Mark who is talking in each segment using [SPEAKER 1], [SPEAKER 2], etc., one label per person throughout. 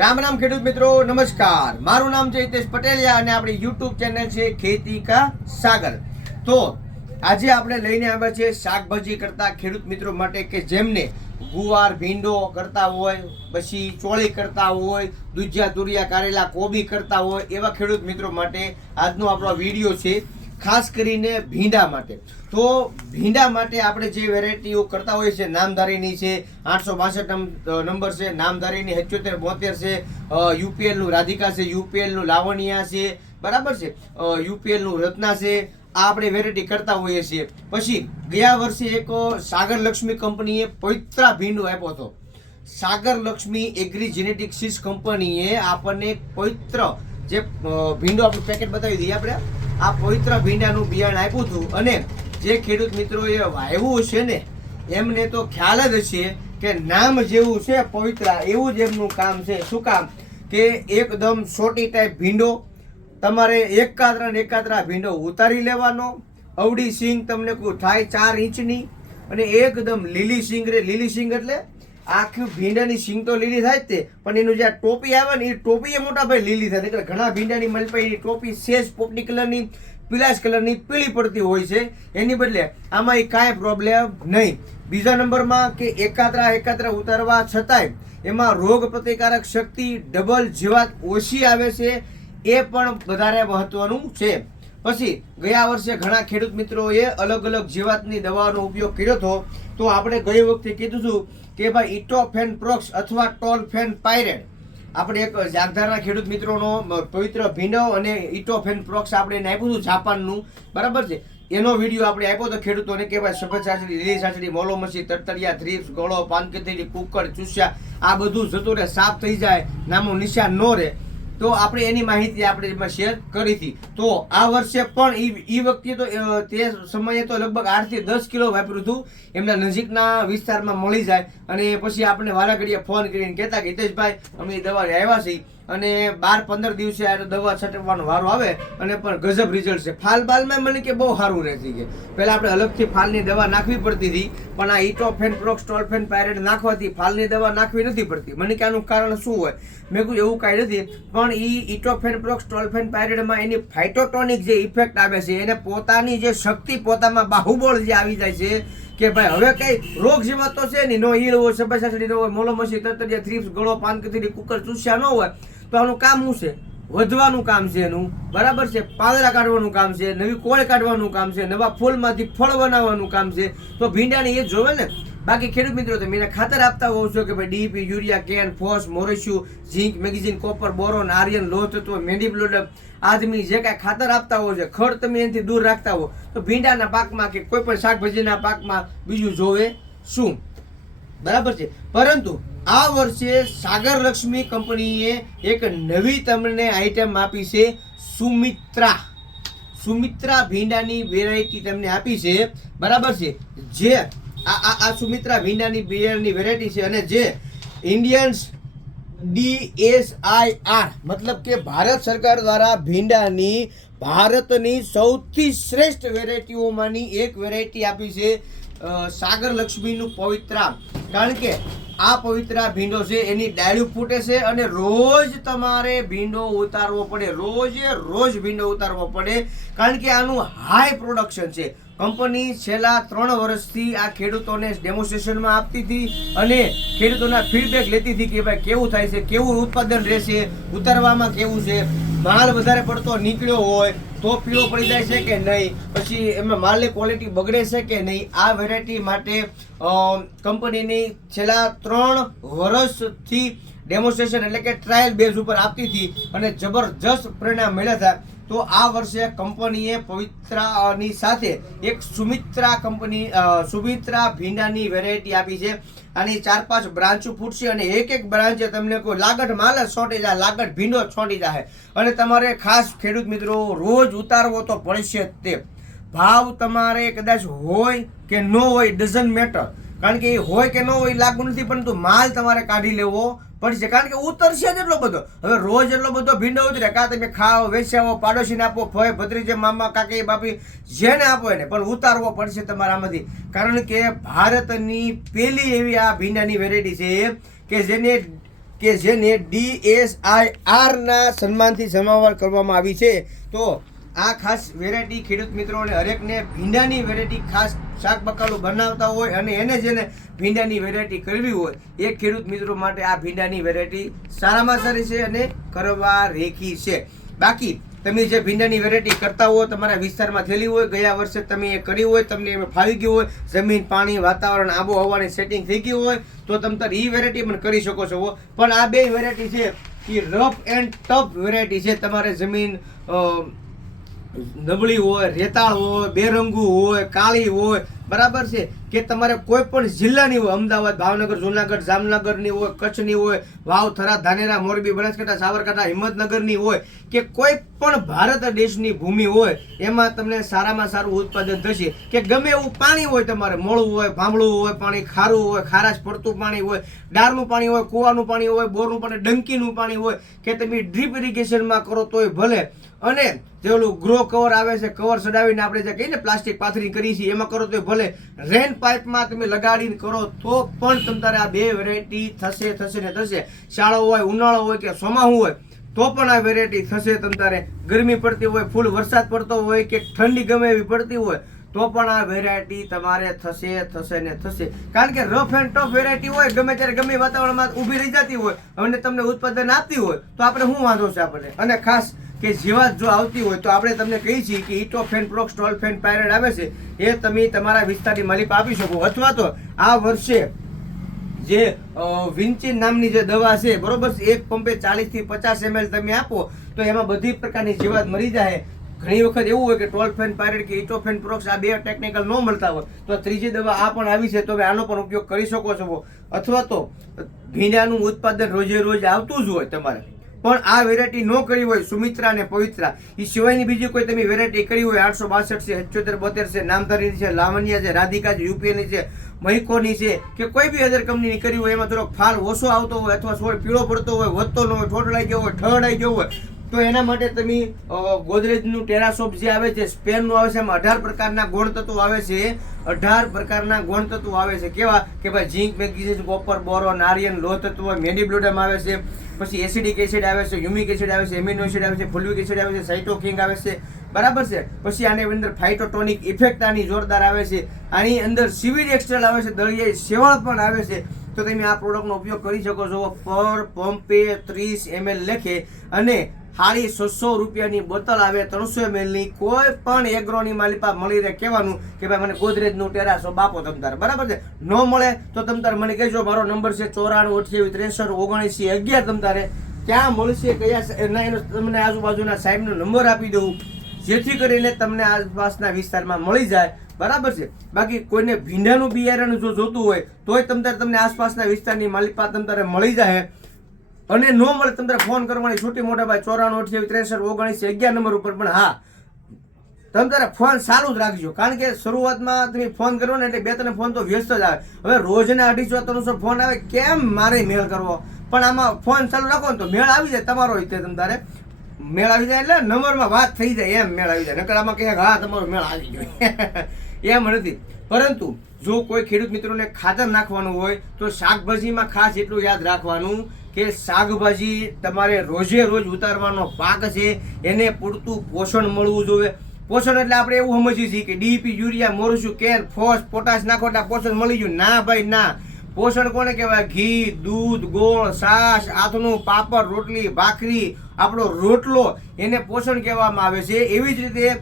[SPEAKER 1] રામ રામ ખેડૂત મિત્રો, નમસ્કાર. મારું નામ છે હિતેશ પટેલિયા અને આપણી યુટ્યુબ ચેનલ છે ખેતી કા સાગર. તો આજે આપણે લઈને આવ્યા છે શાકભાજી કરતા ખેડૂત મિત્રો માટે કે જેમને ગુવાર, ભીંડો કરતા હોય, પછી ચોળી કરતા હોય, દુધિયા, તુરિયા, કારેલા, કોબી કરતા હોય, એવા ખેડૂત મિત્રો માટે આજનો આપણો વીડિયો છે. ખાસ કરીને ભીંડા માટે. તો ભીંડા માટે આપણે જે વેરાયટીઓ કરતા હોઈએ છે નામધારીની છે, આઠસો બાસઠ નંબર છે, નામધારીની સત્યોતેર બોતેર છે યુપીએલનું રાધિકા છે, યુપીએલનું લાવણિયા છે, બરાબર છે? યુપીએલનું રત્ના છે, આ આપણે વેરાયટી કરતા હોઈએ છીએ. પછી ગયા વર્ષે એક સાગર લક્ષ્મી કંપનીએ પવિત્રા ભીંડો આપ્યો હતો. સાગર લક્ષ્મી એગ્રી જેનેટિક સીસ કંપનીએ આપણને પવિત્ર જે ભીંડો આપણું પેકેટ બતાવી દઈએ આપણે. આ પવિત્ર ભીંડાનું બિયારણ આપ્યું હતું અને જે ખેડૂત મિત્રોએ વાવ્યું છે ને, એમને તો ખ્યાલ જ હશે કે નામ જેવું છે પવિત્રા, એવું જ એમનું કામ છે. શું કામ? કે એકદમ સોટી ટાઈપ ભીંડો, તમારે એકાદરા ને એકાદરા ભીંડો ઉતારી લેવાનો. અવડી સિંગ તમને થાય ચાર ઇંચની અને એકદમ લીલી સિંગ રે, લીલી સિંગ એટલે આખી ભીંડાની સિંગ તો લીલી થાય જ તે. પણ એનું જે ટોપી આવે ને, એ ટોપી એ મોટા ભાઈ લીલી થાય. એટલે ઘણા ભીંડાની મલપાઈની ટોપી સેજ પોપટી કલરની પીલાશ કલરની પીળી પડતી હોય છે. એની બદલે આમાં એ કાંઈ પ્રોબ્લેમ નહીં. બીજા નંબરમાં કે એકાદરા એકાદરા ઉતારવા છતાંય એમાં રોગ પ્રતિકારક શક્તિ ડબલ જીવાત ઓછી આવે છે. એ પણ વધારે મહત્વનું છે. પછી ગયા વર્ષે ઘણા ખેડૂત મિત્રોએ અલગ અલગ જીવાતની દવાનો ઉપયોગ કર્યો હતો. તો આપણે ગઈ વખતે કીધું હતું કે ભાઈ ઇટોફેન પ્રોક્સ અથવા ટોલફેન પાયરેટ આપણે એક જાગધારના ખેડૂત મિત્રોનો પવિત્ર ભીંડો અને ઇટોફેન પ્રોક્સ આપણે એને આપ્યું હતું જાપાનનું. બરાબર છે? એનો વીડિયો આપણે આપ્યો હતો ખેડૂતોને કે ભાઈ સફેદ સાચડી, લીલી સાચડી, મોલો મસી તરતરિયા થ્રીપ્સ ગળો પાનકેતરી કુકર, ચૂસ્યા, આ બધું જતું રહે, સાફ થઈ જાય, નામો નિશાન ન રહે. તો આપણે એની માહિતી આપણે એમાં શેર કરી હતી તો આ વર્ષે પણ એ વખતે તો તે સમયે તો લગભગ આઠથી દસ કિલો વાપર્યું હતું. એમના નજીકના વિસ્તારમાં મળી જાય. અને પછી આપણે વારા ઘડીએ ફોન કરીને કહેતા કે, હિતેશભાઈ, અમે દવા આવ્યા છીએ. અને બાર પંદર દિવસે આ દવા છટવાનો વારો આવે અને પણ ગજબ રિઝલ્ટ છે. ફાલ બાલમાં મને કે બહુ સારું રહેતી કે. પહેલાં આપણે અલગથી ફાલની દવા નાખવી પડતી હતી, પણ આ ઇટોફેન પ્રોક્સ ટોલફેન પાયરેટ નાખવાથી ફાલની દવા નાખવી નથી પડતી. મને કે આનું કારણ શું હોય? મેં કહ્યું એવું કાંઈ નથી, પણ એ ઇટોફેન પ્રોક્સ ટોલફેન પાયરેટમાં એની ફાઇટોટોનિક જે ઇફેક્ટ આવે છે, એને પોતાની જે શક્તિ પોતામાં બાહુબળ જે આવી જાય છે કે ભાઈ હવે કઈ રોગ જેવા તો છે નહીં. નો ઈળ હોય સભાસાસડી ન હોય, મોલોમસી, તરતરિયા, થ્રીપ્સ, ગળો પાન કથરી કુકર, ચૂસ્યા ન હોય તો આનું કામ શું છે? વધવાનું કામ છે એનું. બરાબર છે? પાંદડા કાઢવાનું કામ છે, નવી કોળ કાઢવાનું કામ છે, નવા ફૂલમાંથી ફળ બનાવવાનું કામ છે. તો ભીંડાને એ જોવે ને? બાકી ખેડૂત મિત્રો, તમે એને ખાતર આપતા હોવ છો કે ભાઈ ડીપી, યુરિયા, કેન, ફોસ મોરેશિયુ zinc, magazine, copper, boron, iron લોહ તત્વ મેંડી બ્લોડ આદમી જે કાંઈ ખાતર આપતા હોય છે, ખડ તમે એનાથી દૂર રાખતા હો તો ભીંડાના પાકમાં કે કોઈ પણ શાકભાજીના પાકમાં બીજું જોવે શું? બરાબર છે? પરંતુ આ વર્ષે સાગર લક્ષ્મી કંપનીએ એક નવી તમને આઈટમ આપી છે, સુમિત્રા. સુમિત્રા ભીંડાની વેરાયટી તમને આપી છે. બરાબર છે? જે આ આ આ સુમિત્રા ભીંડાની બિયરની વેરાયટી છે અને જે ઇન્ડિયન્સ ડીએસઆઈઆર મતલબ કે ભારત સરકાર દ્વારા ભીંડાની ભારતની સૌથી શ્રેષ્ઠ વેરાયટીઓમાંની એક વેરાયટી આપી છે. સાગર લક્ષ્મીનું પવિત્રા કારણ કે આ પવિત્રા ભીંડો છે, એની ડાળું ફૂટે છે અને રોજ તમારે ભીંડો ઉતારવો પડે. રોજે રોજ ભીંડો ઉતારવો પડે. કારણ કે આનું હાઈ પ્રોડક્શન છે. કંપની છેલ્લા ત્રણ વર્ષથી આ ખેડૂતોને ડેમોન્સ્ટ્રેશનમાં આપતી હતી અને ખેડૂતોના ફીડબેક લેતી હતી કે ભાઈ કેવું થાય છે, કેવું ઉત્પાદન રહેશે, ઉતારવામાં કેવું છે, માલ વધારે પડતો નીકળ્યો હોય તો પીળો પડી જાય છે કે નહીં, પછી એમાં માલની ક્વોલિટી બગડે છે કે નહીં, આ વેરાયટી માટે કંપનીની છેલ્લા ત્રણ વર્ષથી ડેમોન્સ્ટ્રેશન એટલે કે ટ્રાયલ બેઝ ઉપર આપતી હતી અને જબરજસ્ત પરિણામ મળ્યા હતા. તો આ વર્ષે કંપનીએ પવિત્રાની સાથે એક સુમિત્રા કંપની સુમિત્રા ભીંડાની વેરાયટી આપી છે. આની ચાર પાંચ બ્રાન્ચો ફૂટશે અને એક એક બ્રાન્ચે તમને કોઈ લાગટ માલ જ છોટી જાય લાગટ ભીંડો છોટી જાય. અને તમારે ખાસ ખેડૂત મિત્રો, રોજ ઉતારવો તો પડશે તે. ભાવ તમારે કદાચ હોય કે ન હોય ડઝન્ટ મેટર કારણ કે એ હોય કે ન હોય એ લાગુ નથી, પરંતુ માલ તમારે કાઢી લેવો પડશે. કારણ કે ઉતરશે જ એટલો બધો. હવે રોજ એટલો બધો ભીંડો ઉતરે કાં તમે ખાઓ, વેચાવો, પાડોશીને આપો ફોય ભત્રીજે, મામા, કાકી, બાપી, જેને આપો એને, પણ ઉતારવો પડશે તમારામાંથી. કારણ કે ભારતની પહેલી એવી આ ભીંડાની વેરાયટી છે કે જેને કે જેને ડીએસઆઈઆરના સન્માનથી સમાવર કરવામાં આવી છે. તો આ ખાસ વેરાયટી ખેડૂત મિત્રોને હરેકને ભીંડાની વેરાયટી ખાસ શાક બકાલું બનાવતા હોય અને એને જેને ભીંડાની વેરાયટી કરવી હોય, એ ખેડૂત મિત્રો માટે આ ભીંડાની વેરાયટી સારામાં સારી છે અને કરવા રેખી છે. બાકી, તમે જે ભીંડાની વેરાયટી કરતા હો, તમારા વિસ્તારમાં થયેલી હોય, ગયા વર્ષે તમે એ કરી હોય, તમને એમાં ફાવી ગયું હોય, જમીન, પાણી, વાતાવરણ, આબોહવાની સેટિંગ થઈ ગયું હોય, તો તમે તાર એ વેરાયટી પણ કરી શકો છો પણ આ બે વેરાયટી છે એ રફ એન્ડ ટફ વેરાયટી છે. તમારે જમીન નબળી હોય રેતાળ હોય બેરંગુ હોય કાળી હોય બરાબર છે. કે તમારે કોઈ પણ જિલ્લાની હોય, અમદાવાદ, ભાવનગર, જુનાગઢ, જામનગરની હોય, કચ્છની હોય વાવ થરા ધાનેરા, મોરબી, બનાસકાંઠા, સાબરકાંઠા, હિંમતનગરની હોય, કે કોઈ પણ ભારત દેશની ભૂમિ હોય, એમાં તમને સારામાં સારું ઉત્પાદન થશે. કે ગમે એવું પાણી હોય તમારે, મોળું હોય ભાંભળું હોય, પાણી ખારું હોય, ખારાશ પડતું પાણી હોય ડારનું પાણી હોય, કૂવાનું પાણી હોય, બોરનું પાણી, ડંકીનું પાણી હોય, કે તમે ડ્રીપ ઇરિગેશનમાં કરો તોય ભલે. અને જે ઓલું ગ્રો કવર આવે છે, કવર ચડાવીને આપણે જે કહીએ ને, પ્લાસ્ટિક પાથરી કરીએ છીએ એમાં કરો તો ભલે. રેન પાઇપમાં તમે લગાડીને કરો તો પણ તમ તારે આ બે વેરાયટી થશે થશે ને થશે. શાળો હોય, ઉનાળો હોય કે સોમાહું હોય, તો પણ આ વેરાયટી થશે તમ તારે. ગરમી પડતી હોય, ફૂલ વરસાદ પડતો હોય કે ઠંડી ગમે એવી પડતી હોય, તો પણ આ વેરાયટી તમારે થશે થશે ને થશે. કારણ કે રફ એન્ડ ટફ વેરાયટી હોય, ગમે ત્યારે ગમે વાતાવરણમાં ઊભી રહી જતી હોય અને તમને ઉત્પાદન આપતી હોય, તો આપણે શું વાંધો છે આપણને? અને ખાસ કે જીવાત જો આવતી હોય તો આપણે તમને કહીએ છીએ કે ઇટોફેન પ્રોક્સ ટોલફેન પાયરેટ આવે છે. એ તમે તમારા વિસ્તારની માલિક આપી શકો. અથવા તો આ વર્ષે જે વિન્ચિન નામની જે દવા છે, બરોબર એક પંપે ચાલીસથી પચાસ એમએલ તમે આપો, તો એમાં બધી પ્રકારની જીવાત મરી જાય. ઘણી વખત એવું હોય કે ટોલફેન પાયરેટ કે ઇટોફેન પ્રોક્સ આ બે ટેકનિકલ ન મળતા હોય, તો ત્રીજી દવા આ પણ આવી છે, તો હવે આનો પણ ઉપયોગ કરી શકો છો. અથવા તો ભીંડાનું ઉત્પાદન રોજે રોજ આવતું જ હોય તમારે. પણ આ વેરાયટી ન કરી હોય, સુમિત્રા અને પવિત્રા. એ સિવાયની બીજી કોઈ તમે વેરાયટી કરી હોય, આઠસો બાસઠ છે અઠ્યોતેર બોતેર છે, નામધારીની છે, લાવણ્યા છે, રાધિકા છે, યુપીએની છે, મહિકોની છે, કે કોઈ બી અધર કંપનીની કરી હોય, એમાં થોડોક ફાલ ઓછો આવતો હોય, અથવા છોડ પીળો પડતો હોય, વધતો ન હોય ઠોઠડાઈ ગયો હોય ઠરડાઈ ગયો હોય, તો એના માટે તમે ગોદરેજનું ટેરાસોપ જે આવે છે, સ્પેનનું આવે છે, એમાં અઢાર પ્રકારના ગુણતત્વો આવે છે, અઢાર પ્રકારના ગુણતત્વો આવે છે. કેવા? કે ભાઈ zinc magnesium copper boron iron લોહ તત્વ મેડીબ્લોડમ આવે છે પછી એસિડિક એસિડ આવે છે, યુમિક એસિડ આવે છે, એમિનો એસિડ આવે છે, ફોલ્વિક એસિડ આવે છે સાઇટોકિંગ આવે છે. બરાબર છે? પછી આની અંદર ફાઇટોટોનિક ઇફેક્ટ આની જોરદાર આવે છે. આની અંદર સિવિર એક્સ્ટ્રલ આવે છે દળિયાઈ સેવાળ પણ આવે છે. તો તમે આ પ્રોડક્ટનો ઉપયોગ કરી શકો છો. પર પંપે ત્રીસ એમએલ લેખે અને હારી છસો રૂપિયાની બોતલ આવે, ત્રણસો એમએલની કોઈ પણ એગ્રોની માલિપા મળી રહે કહેવાનું કે ભાઈ મને ગોદરેજનું ટેરાસો બાપો તમ તારે. બરાબર છે? ન મળે તો તમ તારે મને કહેજો, મારો નંબર છે ચોરાણું, અઠ્યાવીસ, ત્રેસઠ, ઓગણીસી, અગિયાર તમ તારે. ક્યાં મળશે કયા ના, એના તમને આજુબાજુના સાહેબનો નંબર આપી દઉં. જેથી કરીને તમને આસપાસના વિસ્તારમાં મળી જાય. બરાબર છે? બાકી કોઈને ભીંડાનું બિયારણ જો જોતું હોય, તોય તમ તારે તમને આસપાસના વિસ્તારની માલિપા તમ તારે મળી જાય અને ન મળે તમને ફોન કરવાની છૂટી મોટા ભાઈ ચોરાણું, અઠ્યાવીસ, ત્રેસઠ, ઓગણીસ, અગિયાર નંબર ઉપર પણ હા. તમે તારે ફોન ચાલુ જ રાખજો, કારણ કે શરૂઆતમાં તમે ફોન કરો ને એટલે બે ત્રણ ફોન તો વ્યસ્ત જ આવે. હવે રોજના અઢીસો, ત્રણસો ફોન આવે, કેમ મારે મેળ કરવો? પણ આમાં ફોન ચાલુ રાખો ને તો મેળ આવી જાય, તમારો રીતે તમે તારે. મેળ આવી જાય એટલે નંબરમાં વાત થઈ જાય, એમ મેળ આવી જાય. નકર આમાં કહે હા, તમારો મેળ આવી ગયો. એમ નથી. પરંતુ જો કોઈ ખેડૂત મિત્રોને ખાતર નાખવાનું હોય, તો શાકભાજીમાં ખાસ એટલું યાદ રાખવાનું કે શાકભાજી તમારે રોજે રોજ ઉતારવાનો પાક છે, એને પૂરતું પોષણ મળવું જોઈએ. પોષણ એટલે આપણે એવું સમજીએ છીએ કે ડીપી યુરિયા મોરસું કેર, ફોસ, પોટાશ નાખો એટલે પોષણ મળી ગયું. ના ભાઈ, ના. પોષણ કોને કહેવાય? ઘી, દૂધ, ગોળ, છાશ આથનું પાપડ, રોટલી, ભાખરી. આપણો રોટલો એને પોષણ કહેવામાં આવે છે. એવી જ રીતે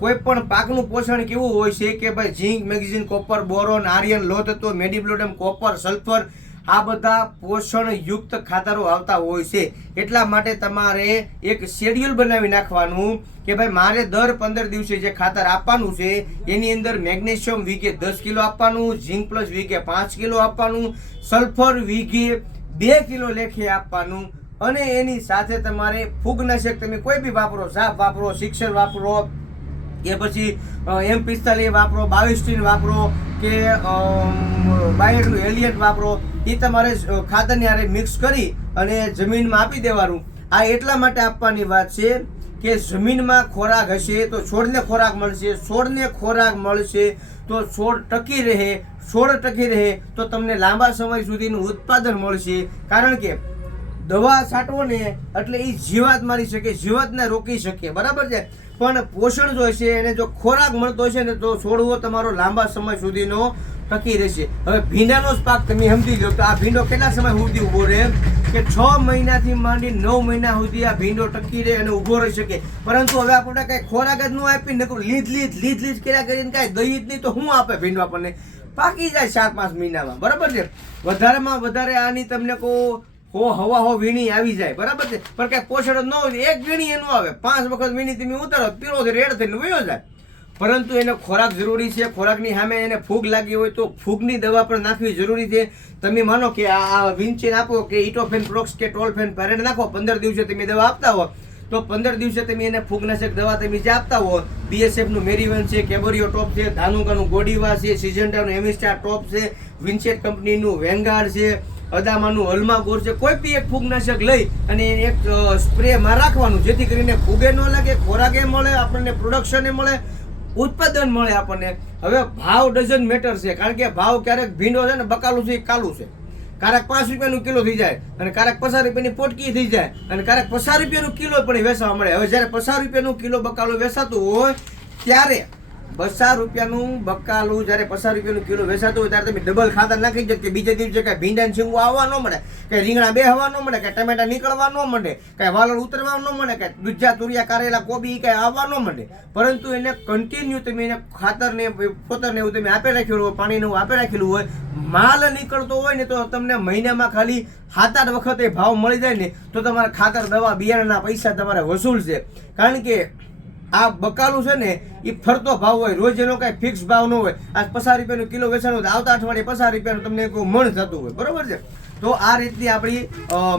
[SPEAKER 1] કોઈ પણ પાકનું પોષણ કેવું હોય છે કે ભાઈ zinc magnesium copper, boron, iron લોહ તત્વ મેડિબ્લોડમ કોપર, સલ્ફર આ બધા પોષણ યુક્ત ખાતરો આવતા હોય છે. એટલા માટે તમારે એક શેડ્યુલ બનાવી નાખવાનું કે ભાઈ મારે દર પંદર દિવસે જે ખાતર આપવાનું છે, એની અંદર મેગ્નેશિયમ વીઘે દસ કિલો આપવાનું, ઝીંક પ્લસ વીઘે પાંચ કિલો આપવાનું, સલ્ફર વીઘે બે કિલો લેખે આપવાનું અને એની સાથે તમારે ફૂગનાશક તમે કોઈ બી વાપરો, સાપ વાપરો શિક્ષણ વાપરો, કે પછી એમ પિસ્તાલીસ વાપરો, બાવીસ વાપરો, કે બાયડ, એલિયટ વાપરો એ તમારે ખાતરની હારે મિક્સ કરી અને જમીનમાં આપી દેવાનું. આ એટલા માટે આપવાની વાત છે કે જમીનમાં ખોરાક હશે તો છોડને ખોરાક મળશે છોડને ખોરાક મળશે તો છોડ ટકી રહે છોડ ટકી રહે તો તમને લાંબા સમય સુધીનું ઉત્પાદન મળશે. કારણ કે દવા છાંટવો ને એટલે એ જીવાત મારી શકે, જીવાતને રોકી શકે, બરાબર છે? પણ પોષણ જો છે એને જો ખોરાક મળતો છે ને તો છોડવો તમારો લાંબા સમય સુધીનો ટકી રહેશે હવે ભીંડાનો જ પાક તમે સમજી લો તો આ ભીંડો કેટલા સમય સુધી ઊભો રહે કે છ મહિનાથી માંડી નવ મહિના સુધી આ ભીંડો ટકી રહે અને ઊભો રહી શકે. પરંતુ હવે આપણે કંઈ ખોરાક જ ન આપી નકરું લીધ લીધ લીધ લીધ કર્યા કરીને કાંઈ દહીં જ નહીં તો શું આપે ભીંડો આપણને? પાકી જાય ચાર પાંચ મહિનામાં. બરાબર છે? વધારેમાં વધારે આની તમને કહું હો હવા હો વીણી આવી જાય. બરાબર છે? પણ કાંઈ પોષણ ન હોય એક વીણી એનું આવે. પાંચ વખત વીણી તમે ઉતારો પીળો રેડ થઈને વયો જાય. પરંતુ એને ખોરાક જરૂરી છે, ખોરાકની સામે એને ફૂગ લાગી હોય તો ફૂગની દવા પણ નાખવી જરૂરી છે. તમે માનો કે આ વિન્ચીન આપો કે ઇટોફેન પ્રોક્સ કે ટોલફેન પેરેડ નાખો, પંદર દિવસે તમે દવા આપતા હો. તો પંદર દિવસે તમે એને ફૂગનાશક દવા તમે જે આપતા હો બીએસએફનું મેરીવન છે, કેબોરિયો ટોપ છે, ધાનુકાનું ગોડીવા છે સિજન્ટાનું એમિસ્ટા ટોપ છે વિન્સેટ કંપનીનું વેંગાર છે, અદામાનું હલમાગોર છે, કોઈ બી એક ફૂગનાશક લઈ અને એક સ્પ્રેમાં રાખવાનું, જેથી કરીને ફૂગે ન લાગે, ખોરાકે મળે, આપણને પ્રોડક્શને મળે ઉત્પાદન મળે આપણને. હવે ભાવ ડઝન મેટર છે, કારણ કે ભાવ ક્યારેક ભીંડો છે ને બકાલું છે કાલું છે. ક્યારેક પાંચ રૂપિયાનું કિલો થઈ જાય અને ક્યારેક પચાસ રૂપિયાની પોટકી થઈ જાય અને ક્યારેક પચાસ રૂપિયાનું કિલો પણ વેચવા મળે. હવે જ્યારે પચાસ રૂપિયાનું કિલો બકાલું વેચાતું હોય, ત્યારે પચાસ રૂપિયાનું બકાલું જ્યારે પચાસ રૂપિયાનું કિલો વેચાતું હોય ત્યારે તમે ડબલ ખાતર નાખી કે બીજે દિવસે કઈ ભીંડા છીંગવા આવવા ન મળે કે રીંગણા બે હવા ન મળે કે ટમેટા નીકળવા ન મળે, કઈ વાલણ ઉતરવા ન મળે કે દૂધા તુરિયા કારેલા કોબી કઈ આવવા ન મળે. પરંતુ એને કન્ટિન્યુ તમે એને ખાતર ને પોતર ને એવું તમે આપી રાખેલું હોય પાણી ને એવું આપે રાખેલું હોય, માલ નીકળતો હોય ને તો તમને મહિનામાં ખાલી સાત આઠ વખતે ભાવ મળી જાય ને તો તમારા ખાતર દવા બિયારણના પૈસા તમારે વસૂલ છે કારણ કે આ બકાલું છે ને એ ફરતો ભાવ હોય, રોજ એનો કાંઈ ફિક્સ ભાવ ન હોય. આજ પચાસ રૂપિયાનું કિલો વેચાણ હોય આવતા અઠવાડિયે પચાસ રૂપિયાનું તમને એક મણ થતું હોય, બરોબર છે? તો આ રીતની આપણી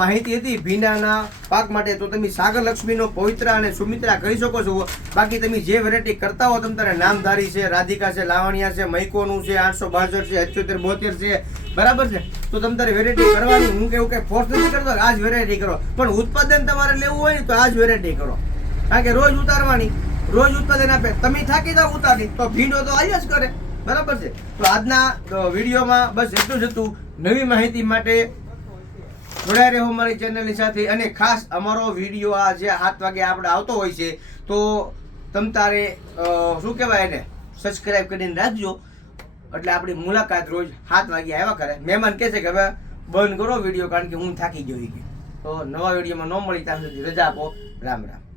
[SPEAKER 1] માહિતી હતી ભીંડાના પાક માટે. તો તમે સાગર લક્ષ્મીનો પવિત્ર અને સુમિત્રા કરી શકો છો. બાકી તમે જે વેરાયટી કરતા હો તમે તારે નામધારી છે, રાધિકા છે, લાવણિયા છે, મૈકોનું છે, આઠસો બાસઠ છે અઠ્યોતેર બોતેર છે, બરાબર છે? તો તમે તારે વેરાયટી કરવાની. હું કેવું કે ફોર્સ નથી કરતો આજ વેરાયટી કરો. પણ ઉત્પાદન તમારે લેવું હોય ને તો આ જ વેરાયટી કરો. કારણ કે રોજ ઉતારવાની. રોજ ઉત્પાદન આપે. તમે થાકી જાવ ઉતારી તો ભીંડો તો આવ્યા જ કરે. બરાબર છે? તો આજના વિડીયોમાં બસ એટલું જ હતું. નવી માહિતી માટે જોડાઈ રહો મારી ચેનલની સાથે. અને ખાસ અમારો વીડિયો આ જે સાત વાગે આપણે આવતો હોય છે, તો તમ તારે શું કહેવાય એને? સબસ્ક્રાઇબ કરીને રાખજો. એટલે આપણી મુલાકાત રોજ સાત વાગે આવ્યા કરે. મહેમાન કહે છે કે હવે બંધ કરો વીડિયો, કારણ કે હું થાકી ગયો. તો નવા વિડીયોમાં ન મળી, ત્યાં સુધી રજા આપો. રામ રામ.